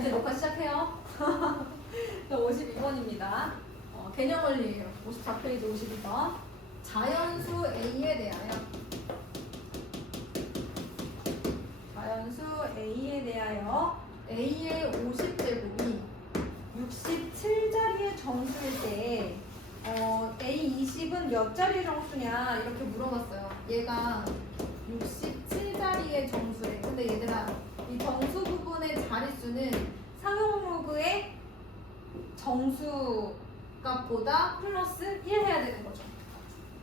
이제 녹화 시작해요. 52번입니다. 개념 원리예요. 54페이지 52번. 자연수 A에 대하여. 자연수 A에 대하여 A의 50제곱이 67자리의 정수일 때 A20은 몇 자리의 정수냐 이렇게 물어봤어요. 얘가 67자리의 정수래. 근데 얘들아 이 정수 부분의 자릿수는 상용로그의 정수 값보다 플러스 1 해야 되는 거죠.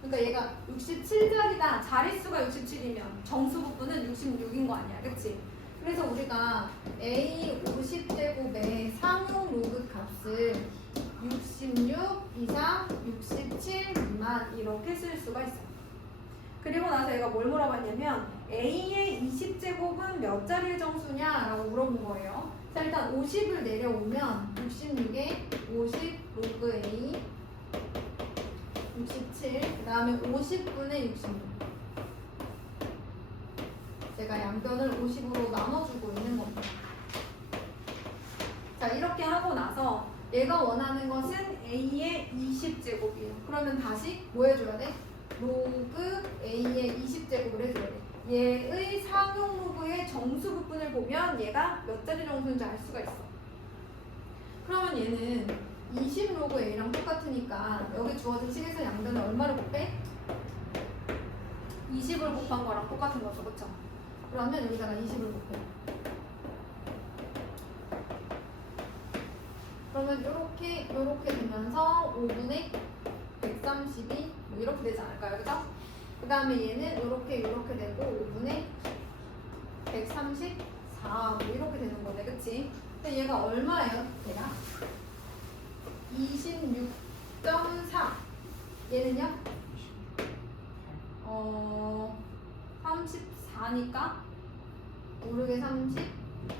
그러니까 얘가 67자리다. 자릿수가 67이면 정수 부분은 66인 거 아니야. 그치? 그래서 우리가 A 50제곱의 상용 로그 값을 66 이상 67 미만 이렇게 쓸 수가 있어요. 그리고 나서 얘가 뭘 물어봤냐면 A의 20제곱은 몇 자리의 정수냐 라고 물어본 거예요. 자, 일단 50을 내려오면 66에 50 로그 A 67, 그 다음에 50분의 66. 제가 양변을 50으로 나눠주고 있는 겁니다. 자, 이렇게 하고 나서 얘가 원하는 것은 A의 20제곱이에요. 그러면 다시 뭐 해줘야 돼? 로그 A의 20제곱을 해줘야 돼. 얘의 상용 로그의 정수 부분을 보면 얘가 몇 자리 정수인지 알 수가 있어. 그러면 얘는 20 로그 A랑 똑같으니까 여기 주어진 식에서 양변을 얼마를 곱해? 20을 곱한 거랑 똑같은 거죠. 그쵸? 그러면 여기다가 20을 곱해. 그러면 요렇게 되면서 5분의 132 뭐 이렇게 되지 않을까요? 그죠? 그 다음에 얘는 요렇게 되고 5분의 134 뭐 이렇게 되는 거네. 그치? 근데 얘가 얼마예요? 얘가 26.4. 얘는요? 34니까 5, 6에 30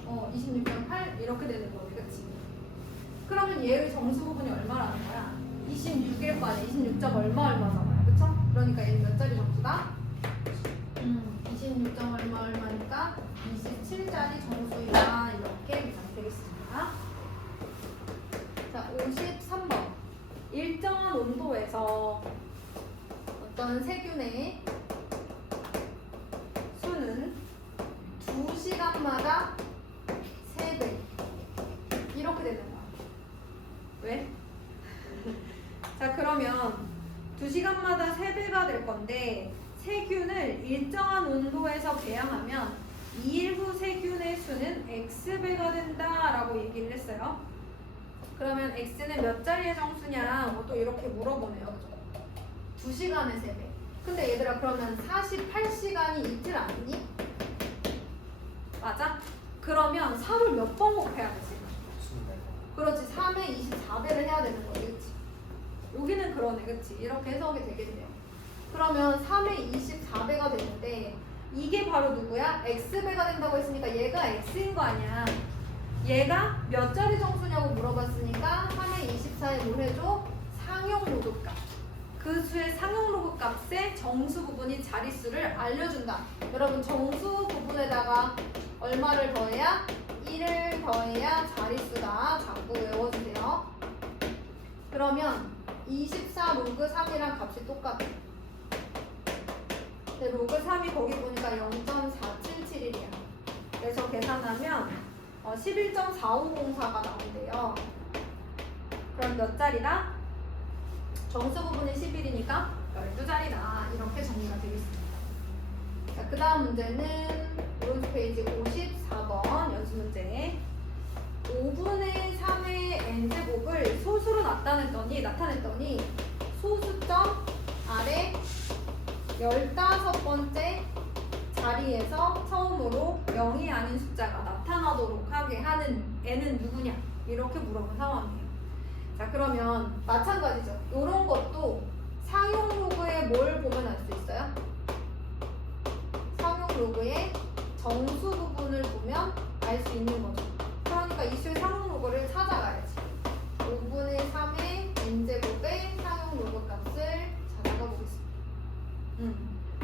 26.8 이렇게 되는 거네. 그치? 그러면 얘의 정수 부분이 얼마라는 거야? 26일 거 아니야. 26점 얼마잖아요. 그쵸? 그러니까 얘는 몇 자리 정수다? 26점 얼마니까 27자리 정수이다. 이렇게 계산이 되겠습니다. 자, 53번. 일정한 온도에서 어떤 세균의 수는 2시간마다 3배 이렇게 되는 거야. 왜? 자, 그러면 2시간마다 3배가 될 건데 세균을 일정한 온도에서 배양하면 2일 후 세균의 수는 X배가 된다라고 얘기를 했어요. 그러면 X는 몇 자리의 정수냐 뭐 또 이렇게 물어보네요. 그죠? 2시간에 3배. 근데 얘들아 그러면 48시간이 이틀 아니니? 맞아? 그러면 3을 몇 번 곱해야 되지? 그렇지. 3에 24배를 해야 되는 거겠지. 여기는 그러네. 그치? 이렇게 해석이 되겠네요. 그러면 3에 24배가 되는데 이게 바로 누구야? X배가 된다고 했으니까 얘가 X인 거 아니야. 얘가 몇 자리 정수냐고 물어봤으니까 3에 24에 뭘 해줘? 상용 로그 값. 그 수의 상용 로그 값의 정수 부분이 자릿수를 알려준다. 여러분 정수 부분에다가 얼마를 더해야? 1을 더해야 자릿수다. 자꾸 외워주세요. 그러면 24 로그 3이랑 값이 똑같아. 근데 로그 3이 거기 보니까 0.4771이야. 그래서 계산하면 11.4504가 나온대요. 그럼 몇 자리다? 정수 부분이 11이니까 12자리다. 이렇게 정리가 되겠습니다. 자, 그 다음 문제는 오른쪽 페이지 54번 연습 문제. 5분의 3의 n제곱을 소수로 나타냈더니 소수점 아래 15번째 자리에서 처음으로 0이 아닌 숫자가 나타나도록 하게 하는 n은 누구냐? 이렇게 물어본 상황이에요. 자, 그러면 마찬가지죠. 이런 것도 상용 로그에 뭘 보면 알 수 있어요? 상용 로그의 정수 부분을 보면 알 수 있는 거죠. 그러니까 이 수의 상용 로그를 찾아가야지. 5분의 3의 n제곱의 상용 로그 값을 찾아가 보겠습니다.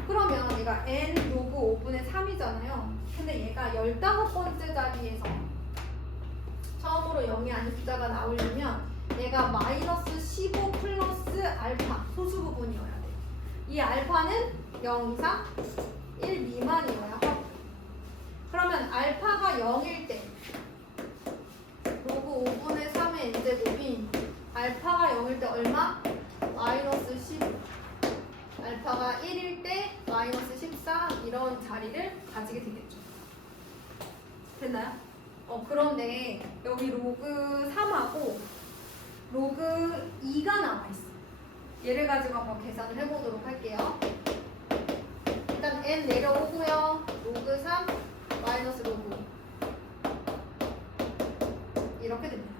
그러면 얘가 n 로그 5분의 3이잖아요. 근데 얘가 15번째 자리에서 처음으로 0이 아닌 숫자가 나오려면 얘가 마이너스 15 플러스 알파 소수 부분이어야 돼. 이 알파는 0 이상 1 미만이어야 하고. 그러면 알파가 0일 때 로그 5분의 3의 n제곱이 알파가 0일 때 얼마? 마이너스 15. 알파가 1일 때 마이너스 14 이런 자리를 가지게 되겠죠. 됐나요? 그런데 여기 로그 3하고 로그 2가 나와 있어. 얘를 가지고 한번 계산을 해보도록 할게요. 일단 n 내려오고요. 로그 3 마이너스 로그 5 이렇게 됩니다.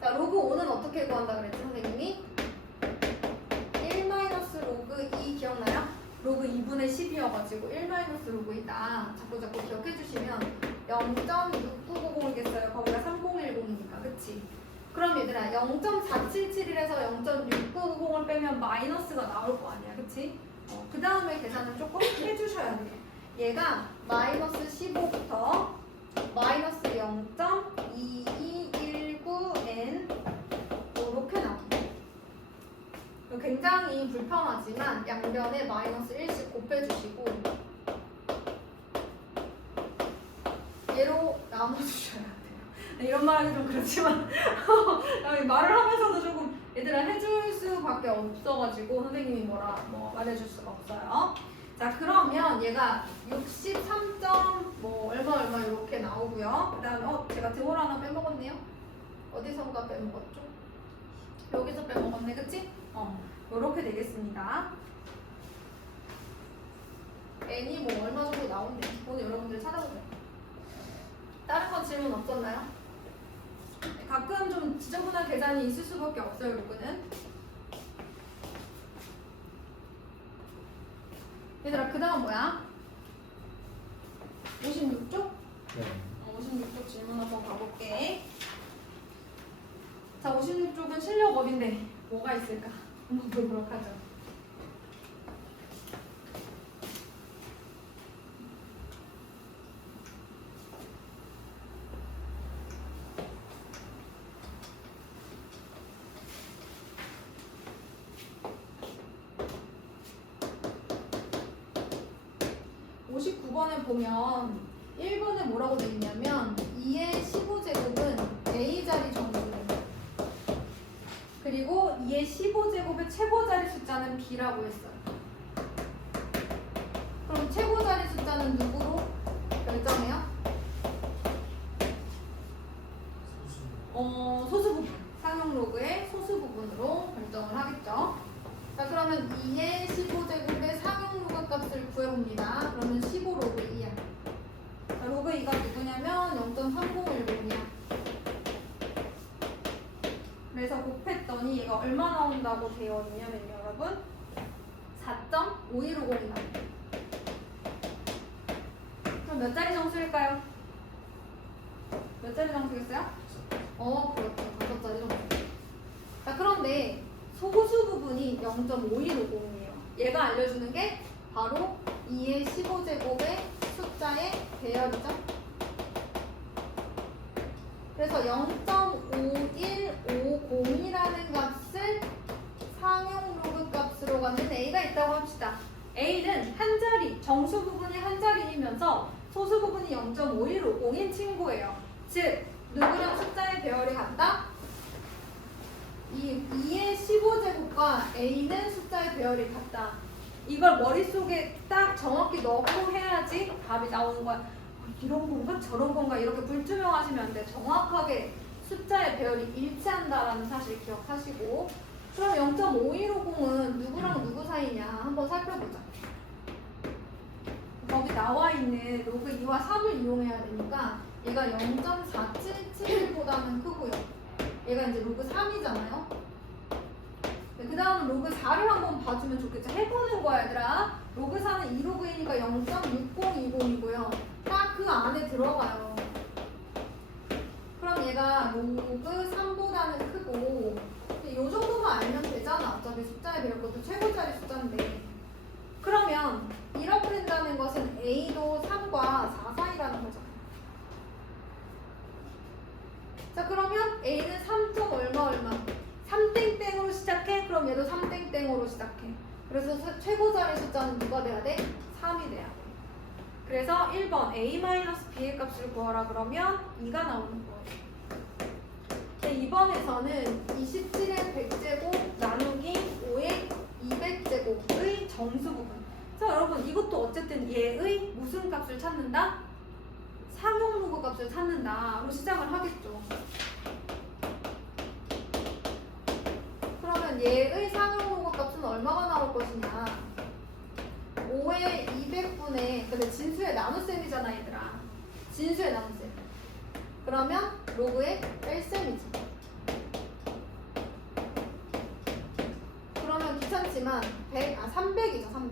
자, 로그 5는 어떻게 구한다 그랬지 선생님이? 1 마이너스 로그 2 기억나요? 로그 2분의 10이어가지고 1 마이너스 로그 2다. 자꾸 기억해 주시면 0.6990이겠어요. 거기가 3010이니까 그치? 그럼 얘들아 0.477에서 0.6990을 빼면 마이너스가 나올 거 아니야 그치? 그 다음에 계산을 조금 해주셔야 돼요. 얘가 마이너스 15부터 마이너스 0.2219n 이렇게 나옵니다. 굉장히 불편하지만 양변에 마이너스 1씩 곱해주시고 얘로 나눠주셔야 돼요. 이런 말하기 좀 그렇지만 말을 하면서도 조금 얘들아 해줄 수밖에 없어가지고 선생님이 뭐 말해줄 수가 없어요. 자, 그러면 얘가 63. 얼마 이렇게 나오고요. 그 다음에 제가 등호를 하나 빼먹었네요. 어디선가 빼먹었죠? 여기서 빼먹었네, 그치? 요렇게 되겠습니다. n이 얼마 정도 나온대. 오늘 여러분들 찾아보세요. 다른 건 질문 없었나요? 가끔 좀 지저분한 계산이 있을 수밖에 없어요, 로그는. 얘들아, 그 다음 뭐야? 56쪽? 네. 56쪽 질문 한번 가볼게. 자, 56쪽은 실력업인데 뭐가 있을까? 한번 보도록 하죠. 보면 1번에 뭐라고 되어 있냐면 2의 15제곱은 A자리 정수입니다. 그리고 2의 15제곱의 최고자리 숫자는 B라고 했어요. 그럼 최고자리 숫자는 누구로 결정해요? 소수 부분. 상용 로그의 소수 부분으로 결정을 하겠죠. 자, 그러면 2의 15제곱의 상용 로그 값을 구해봅니다. 그러면 15 로그 2야. 자, 로그 2가 누구냐면 0.3010이야. 그래서 곱했더니 얘가 얼마 나온다고 되어 있냐면요, 여러분. 4.5150이 나옵니다. 그럼 몇 자리 정수일까요? 몇 자리 정수겠어요? 그렇죠. 5자리 정수. 자, 그런데 소수 부분이 0.5150이에요. 얘가 알려주는 게 바로 2의 15제곱의 숫자의 배열이죠. 그래서 0.5150이라는 값을 상용 로그 값으로 갖는 A가 있다고 합시다. A는 한 자리, 정수 부분이 한 자리이면서 소수 부분이 0.5150인 친구예요. 즉, 누구랑 숫자의 배열이 같다? 이 2의 15제곱과 A는 숫자의 배열이 같다. 이걸 머릿속에 딱 정확히 넣고 해야지 답이 나오는 거야. 이런 건가? 저런 건가? 이렇게 불투명하시면 안 돼. 정확하게 숫자의 배열이 일치한다라는 사실 기억하시고. 그럼 0.5150은 누구랑 누구 사이냐? 한번 살펴보자. 거기 나와 있는 로그 2와 3을 이용해야 되니까 얘가 0.477보다는 크고요. 얘가 이제 로그 3이잖아요. 그 다음 로그 4를 한번 봐주면 좋겠죠. 해보는 거야, 얘들아. 로그 4는 2로그이니까 0.6020이고요. 딱 그 안에 들어가요. 그럼 얘가 로그 3보다는 크고, 이 정도만 알면 되잖아. 어차피 숫자의 배열 것도 최고짜리 숫자인데. 그러면 이렇게 된다는 것은 A도 3과 4 사이라는 거죠. 자, A는 3점 얼마 3땡땡으로 시작해? 그럼 얘도 3땡땡으로 시작해. 그래서 최고 자리 숫자는 누가 돼야 돼? 3이 돼야 돼. 그래서 1번 A-B의 값을 구하라 그러면 2가 나오는 거예요. 2번에서는 27의 100제곱 나누기 5의 200제곱의 정수 부분. 자, 여러분 이것도 어쨌든 얘의 무슨 값을 찾는다? 상용로그 값을 찾는다로 시작을 하겠죠. 그러면 얘의 상용로그 값은 얼마가 나올 것이냐? 5의 200분의 근데 진수의 나눗셈이잖아 얘들아. 진수의 나눗셈. 그러면 로그의 뺄셈이지. 그러면 귀찮지만 300이죠.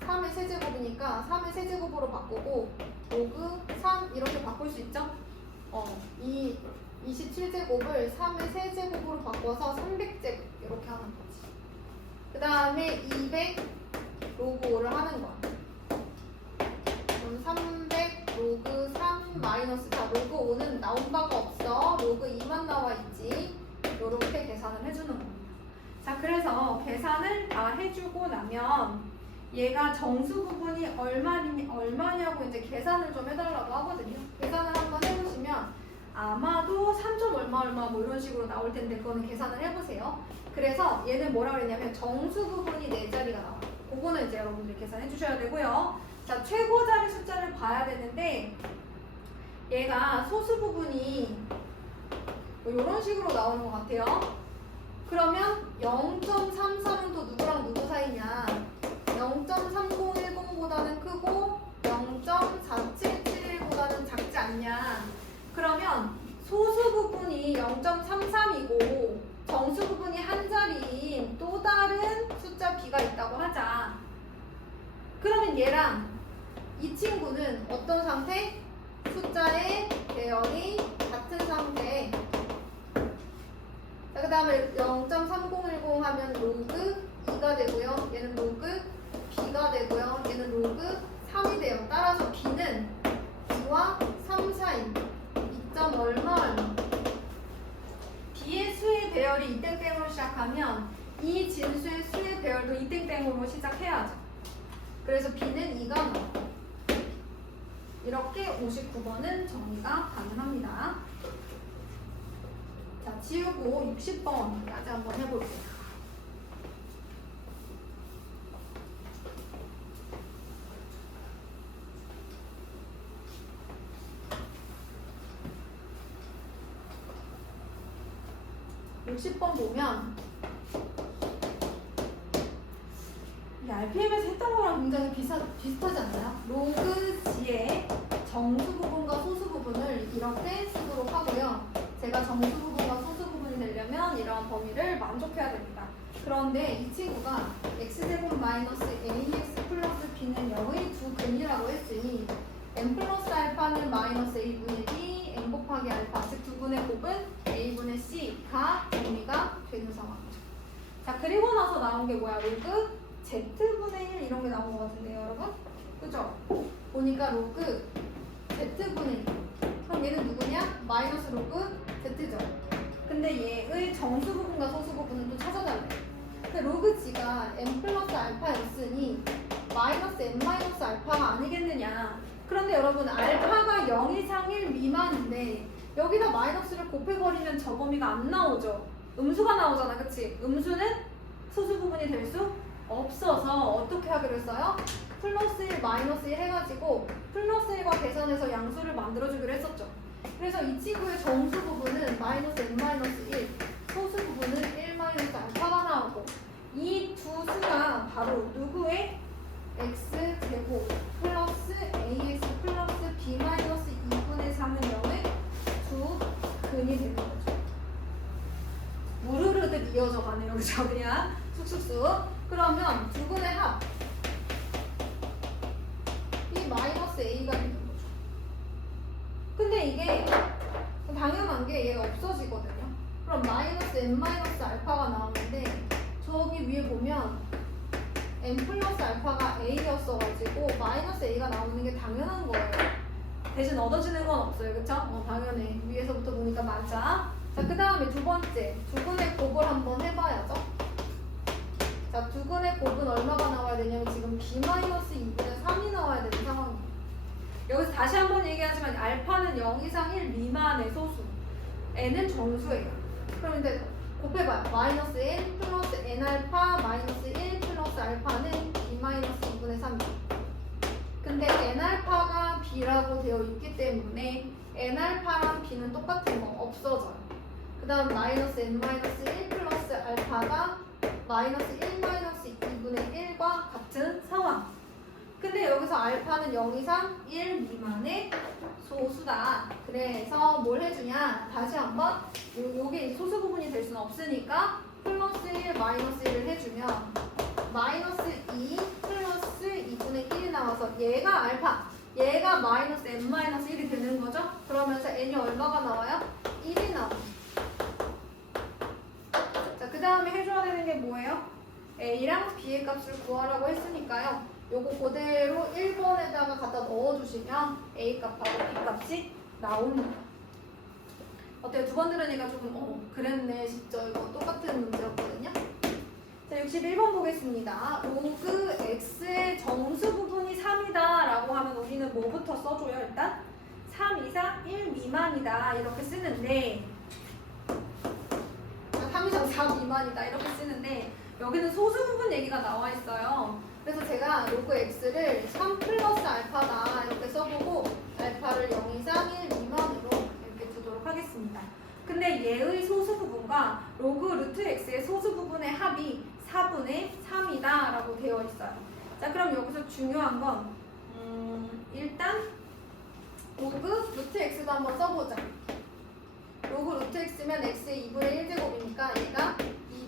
3의 세제곱이니까 3의 세제곱으로 바꾸고 로그 3 이렇게 바꿀 수 있죠? 이 27제곱을 3의 세제곱으로 바꿔서 300제곱 이렇게 하는 거지. 그 다음에 200 로그 5를 하는 거야. 그럼 300 로그 3 마이너스 4 로그 5는 나온 바가 없어. 로그 2만 나와 있지. 이렇게 계산을 해주는 겁니다. 자, 그래서 계산을 다 해주고 나면 얘가 정수 부분이 얼마냐고 이제 계산을 좀 해달라고 하거든요. 계산을 한번 해보시면 아마도 3점 얼마 뭐 이런 식으로 나올 텐데 그거는 계산을 해보세요. 그래서 얘는 뭐라 그랬냐면 정수 부분이 4자리가 나와요. 그거는 이제 여러분들이 계산해 주셔야 되고요. 자, 최고 자리 숫자를 봐야 되는데 얘가 소수 부분이 뭐 이런 식으로 나오는 것 같아요. 그러면 0.33은 또 누구랑 누구 사이냐? 0.3010보다는 크고 0.4771보다는 작지 않냐? 그러면 소수 부분이 0.33이고 정수 부분이 한 자리인 또 다른 숫자 b가 있다고 하자. 그러면 얘랑 이 친구는 어떤 상태? 숫자의 배열이 같은 상태. 자, 그 다음에 0.3010 하면 로그 2가 되고요. 얘는 로그 b가 되고요. 얘는 로그 3이 돼요. 따라서 b는 2와 3 사이 2점 얼마 b의 수의 배열이 2땡땡으로 시작하면 이 진수의 수의 배열도 2땡땡으로 시작해야죠. 그래서 b는 2가 나와요. 이렇게 59번은 정리가 가능합니다. 자, 지우고 60번까지 한번 해볼게요. (60번) 보면 이 RPM에서 했던 거랑 굉장히 비슷하지 않나요? 로그 G의 정수 부분과 소수 부분을 이렇게 쓰도록 하고요. 제가 정수 부분과 소수 부분이 되려면 이러한 범위를 만족해야 됩니다. 그런데 이 친구가 x제곱 마이너스 ax 플러스 b는 0의 두 근이라고 했으니 m 플러스 알파는 마이너스 a분의 b, m 곱하기 알파, 즉 두 분의 곱은 a분의 c가 정리가 되는 상황이죠. 자, 그리고 나서 나온 게 뭐야? 로그 z분의 1 이런 게 나온 것 같은데요, 여러분? 그죠? 보니까 로그 z분의 1. 그럼 얘는 누구냐? 마이너스 로그 z죠. 근데 얘의 정수 부분과 소수 부분은 또 찾아달래. 근데 로그 g가 m 플러스 알파였으니 마이너스 m 마이너스 알파가 아니겠느냐. 그런데 여러분 알파가 0 이상 1 미만인데 여기다 마이너스를 곱해버리면 저 범위가 안 나오죠. 음수가 나오잖아, 그치? 음수는 소수 부분이 될 수 없어서 어떻게 하기로 했어요? 플러스 1, 마이너스 1 해가지고 플러스 1과 계산해서 양수를 만들어주기로 했었죠. 그래서 이 친구의 정수 부분은 마이너스 n 마이너스 1, 소수 부분은 1 마이너스 알파가 나오고 이 두 수가 바로 누구의 x제곱 플러스 ax 플러스 b 마이너스 2분의 3은 0의 두 근이 되는 거죠. 무르르듯 이어져 가네요. 그죠? 그냥 쑥쑥쑥. 그러면 두 근의 합 이 마이너스 a가 되는 거죠. 근데 이게 당연한 게 얘가 없어지거든요. 그럼 마이너스 n 마이너스 알파가 나오는데 저기 위에 보면 n 플러스 알파가 a였어가지고 마이너스 a가 나오는 게 당연한 거예요. 대신 얻어지는 건 없어요. 그쵸? 당연해. 위에서부터 보니까 맞아. 자, 자, 그 다음에 두 번째, 두근의 곱을 한번 해봐야죠. 자, 두근의 곱은 얼마가 나와야 되냐면 지금 b-2분의 3이 나와야 되는 상황이에요. 여기서 다시 한번 얘기하지만 알파는 0 이상 1 미만의 소수, n은 정수예요. 그럼 이제 곱해봐요. 마이너스 n 플러스 n 알파 마이너스 1 플러스 알파는 b-2분의 3이에요. 근데 n 알파가 b라고 되어 있기 때문에 n 알파랑 b는 똑같은 거 없어져요. 그 다음 마이너스 n 마이너스 1 플러스 알파가 마이너스 1 마이너스 2분의 1과 같은 상황. 근데 여기서 알파는 0 이상 1 미만의 소수다. 그래서 뭘 해주냐? 다시 한번 요게 소수 부분이 될 수는 없으니까 플러스 1 마이너스 1을 해주면 마이너스 2 플러스 2분의 1이 나와서 얘가 알파, 얘가 마이너스 n 마이너스 1이 되는 거죠? 그러면서 n이 얼마가 나와요? 1이 나와요. 자, 그 다음에 해줘야 되는 게 뭐예요? a랑 b의 값을 구하라고 했으니까요. 요거 그대로 1번에다가 갖다 넣어주시면 a 값하고 b 값이 나옵니다. 어때요? 두 번 들으니까 조금 그랬네 진짜 이거 똑같은 문제였거든요. 자, 61번 보겠습니다. 로그 x의 정수 부분이 3이다 라고 하면 우리는 뭐부터 써줘요? 일단 3 이상 1 미만이다 이렇게 쓰는데 3 이상 4 미만이다 이렇게 쓰는데 여기는 소수 부분 얘기가 나와 있어요. 그래서 제가 로그 x를 3 플러스 알파다 이렇게 써보고 알파를 0 이상 1 미만으로 이렇게 두도록 하겠습니다. 근데 얘의 소수 부분과 로그 루트 x의 소수 부분의 합이 4분의 3이다 라고 되어 있어요. 자, 그럼 여기서 중요한 건 일단 로그 루트 x도 한번 써보자. 로그 루트 x면 x의 2분의 1제곱이니까 얘가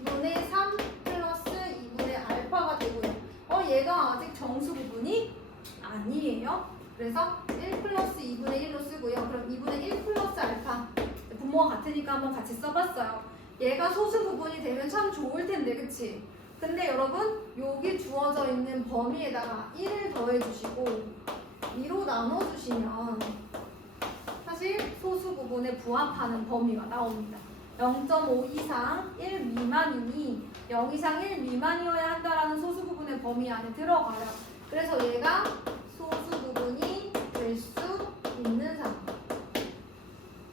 2분의 3 플러스 2분의 알파가 되고요. 얘가 아직 정수 부분이 아니에요. 그래서 1 플러스 2분의 1로 쓰고요. 그럼 2분의 1 플러스 알파 분모가 같으니까 한번 같이 써봤어요. 얘가 소수 부분이 되면 참 좋을 텐데, 그치? 근데 여러분 여기 주어져 있는 범위에다가 1을 더해주시고 2로 나눠주시면 사실 소수 부분에 부합하는 범위가 나옵니다. 0.5 이상 1 미만이니 0 이상 1 미만이어야 한다라는 소수 부분의 범위 안에 들어가요. 그래서 얘가 소수 부분이 될 수 있는 상황.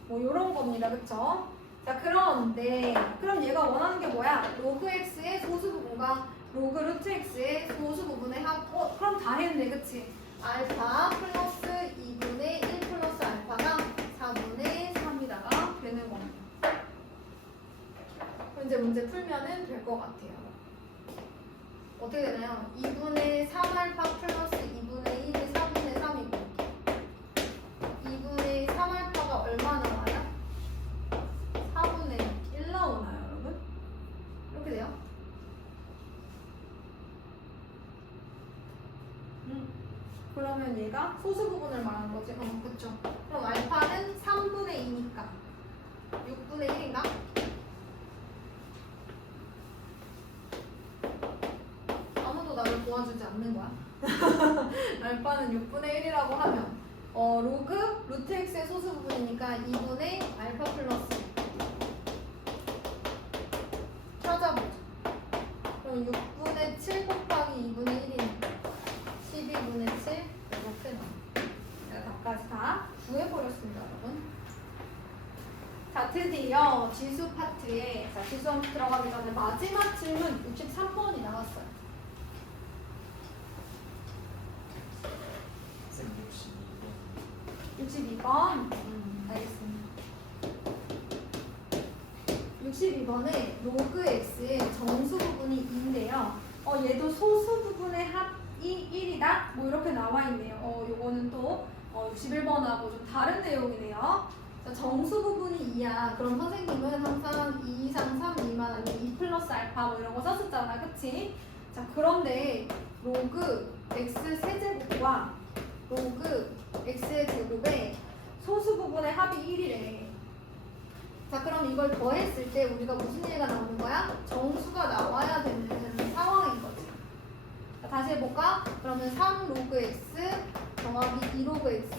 뭐 요런 겁니다. 그쵸? 자, 그런데 그럼 얘가 원하는 게 뭐야? 로그 x의 소수 부분과 로그 루트 x의 소수 부분의 합. 그럼 다 했네. 그치? 알파 플러스 2분의 1 플러스 알파가 4분의 3이다가 되는 겁니다. 이제 문제 풀면은 될 것 같아요. 어떻게 되나요? 2분의 3알파 플러스 2분의 1이 4분의 3이고 2분의 3알파가 얼마 나와요? 4분의 1 나오나요, 여러분? 이렇게 돼요? 그러면 얘가 소수 부분을 말하는 거지? 그쵸? 그럼 알파는 3분의 2니까 6분의 1인가? 나를 도와주지 않는 거야. 알파는 6분의 1이라고 하면 로그 루트 x의 소수 부분이니까 2분의 알파 플러스 찾아보자. 그럼 6분의 7 곱하기 2분의 1이니까 12분의 7 이렇게 나와. 제가 답까지 다 구해버렸습니다, 여러분. 자, 드디어 지수 파트에 지수 함수 들어가기 전에 마지막 질문 63번이 나왔어요. 62번. 알겠습니다. 62번에 로그 x의 정수 부분이 2인데요. 얘도 소수 부분의 합이 1이다? 뭐 이렇게 나와 있네요. 요거는 또 61번하고 좀 다른 내용이네요. 자, 정수 부분이 2야. 그럼 선생님은 항상 2 이상 3 미만 아니면 2 플러스 알파 뭐 이런 거 썼었잖아. 그치? 자, 그런데 로그 x 세제곱과 로그 x의 제곱에 소수 부분의 합이 1이래. 자, 그럼 이걸 더했을 때 우리가 무슨 얘기가 나오는 거야? 정수가 나와야 되는 상황인 거지. 자, 다시 해볼까? 그러면 3 로그 x 더하기 2 로그 x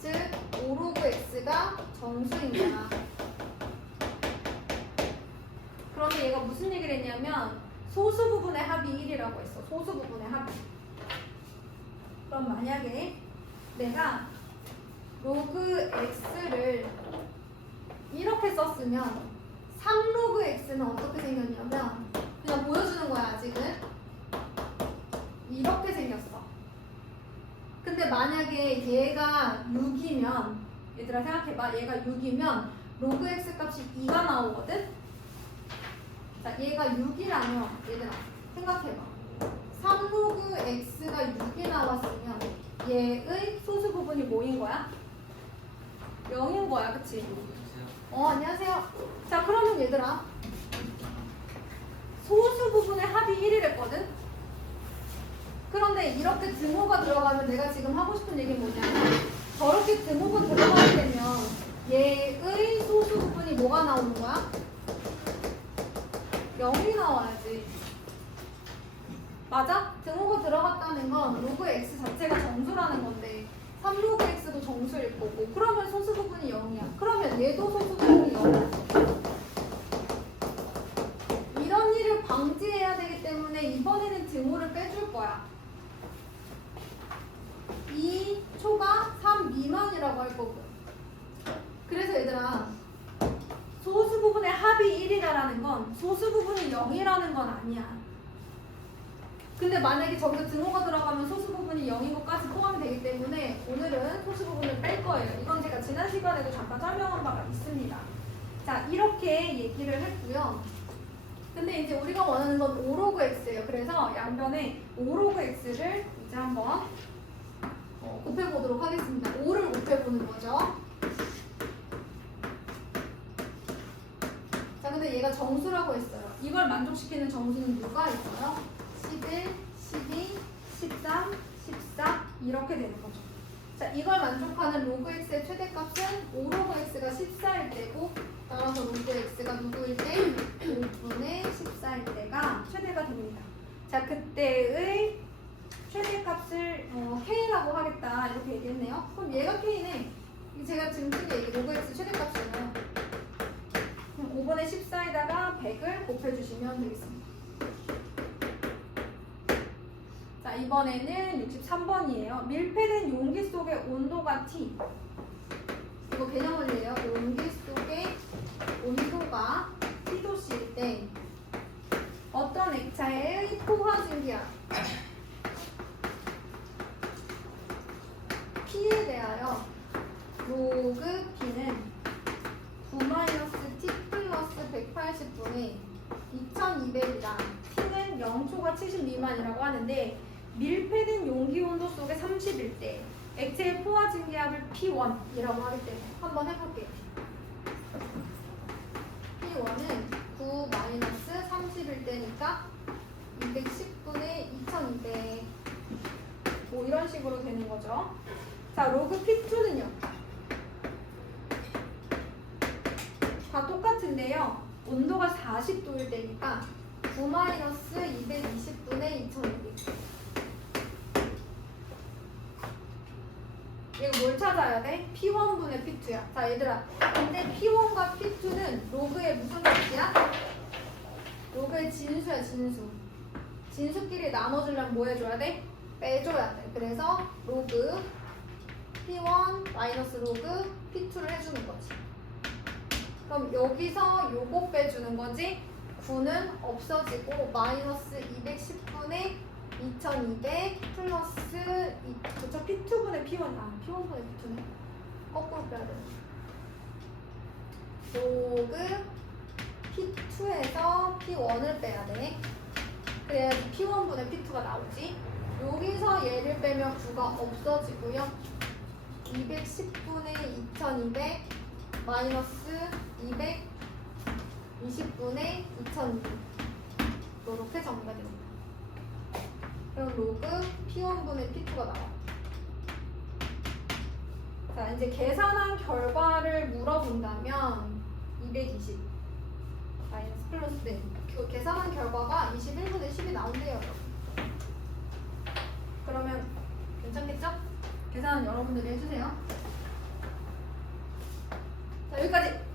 즉 5 로그 x가 정수인 거야. 그러면 얘가 무슨 얘기를 했냐면 소수 부분의 합이 1이라고 했어. 소수 부분의 합이. 그럼 만약에 내가 로그 x를 이렇게 썼으면 3로그 x는 어떻게 생겼냐면 그냥 보여주는 거야. 아직은 이렇게 생겼어. 근데 만약에 얘가 6이면 얘들아 생각해봐. 얘가 6이면 로그 x 값이 2가 나오거든. 자, 얘가 6이라면 얘들아 생각해봐. 3로그 x가 6이 나왔으면 얘의 소수 부분이 뭐인 거야? 0인 거야. 그치? 안녕하세요. 자, 그러면 얘들아 소수 부분의 합이 1이랬거든? 그런데 이렇게 등호가 들어가면 내가 지금 하고 싶은 얘기는 뭐냐면 저렇게 등호가 들어가게 되면 얘의 소수 부분이 뭐가 나오는 거야? 0이 나와야지. 맞아? 등호가 들어갔다는 건 로그 x 자체가 정수라는 건데 3로그 x도 정수일 거고 그러면 소수 부분이 0이야. 그러면 얘도 소수 부분이 0이야. 이런 일을 방지해야 되기 때문에 이번에는 등호를 빼줄 거야. 이 초가 3 미만이라고 할 거고. 그래서 얘들아 소수 부분의 합이 1이다라는 건 소수 부분이 0이라는 건 아니야. 근데 만약에 저기서 등호가 들어가면 소수 부분이 0인 것까지 포함이 되기 때문에 오늘은 소수 부분을 뺄 거예요. 이건 제가 지난 시간에도 잠깐 설명한 바가 있습니다. 자, 이렇게 얘기를 했고요. 근데 이제 우리가 원하는 건 5로그 x예요. 그래서 양변에 5로그 x를 이제 한번 곱해보도록 하겠습니다. 5를 곱해보는 거죠. 자, 근데 얘가 정수라고 했어요. 이걸 만족시키는 정수는 누가 있어요? 11, 12, 13, 14 이렇게 되는 거죠. 자, 이걸 만족하는 로그 x의 최대값은 5로그 x가 14일 때고 따라서 로그 x가 누구일 때? 5분의 14일 때가 최대가 됩니다. 자, 그때의 최대값을 k라고 하겠다 이렇게 얘기했네요. 그럼 얘가 k네. 제가 지금 쓴 게 로그 x 최대값이잖아요. 5분의 14에다가 100을 곱해주시면 되겠습니다. 자, 이번에는 63번이에요. 밀폐된 용기 속의 온도가 T. 이거 개념을이에요. 용기 속의 온도가 T도씨일 때 어떤 액체의 포화진기압 P에 대하여 로그 P는 9-T 플러스 180분의 2200이다. T는 0초가 70 미만이라고 하는데 밀폐된 용기 온도 속에 30일 때 액체의 포화 증기압을 P1이라고 하기 때문에 한번 해볼게요. P1은 9-30일 때니까 210분의 2200 뭐 이런 식으로 되는 거죠. 자, 로그 P2는요. 다 똑같은데요. 온도가 40도일 때니까 9-220분의 2200 이거 뭘 찾아야 돼? P1분의 P2야. 자, 얘들아. 근데 P1과 P2는 로그의 무슨 값이야? 로그의 진수야, 진수. 진수끼리 나눠주려면 뭐 해줘야 돼? 빼줘야 돼. 그래서 로그 P1 마이너스 로그 P2를 해주는 거지. 그럼 여기서 요거 빼주는 거지. 9는 없어지고 마이너스 210분의 2200 플러스 그쵸 P2분의 P1 P1분의 P2네. 거꾸로 빼야 돼. 로그 P2에서 P1을 빼야 돼. 그래야지 P1분의 P2가 나오지. 여기서 얘를 빼면 9가 없어지고요. 210분의 2200 마이너스 220분의 2200 이렇게 정리가 됩니다. 그럼 로그 P1분의 P2가 나와. 자, 이제 계산한 결과를 물어본다면 220 마이너스 플러스 네. 계산한 결과가 21분의 10이 나온대요. 그러면 괜찮겠죠? 계산은 여러분들이 해주세요. 자, 여기까지.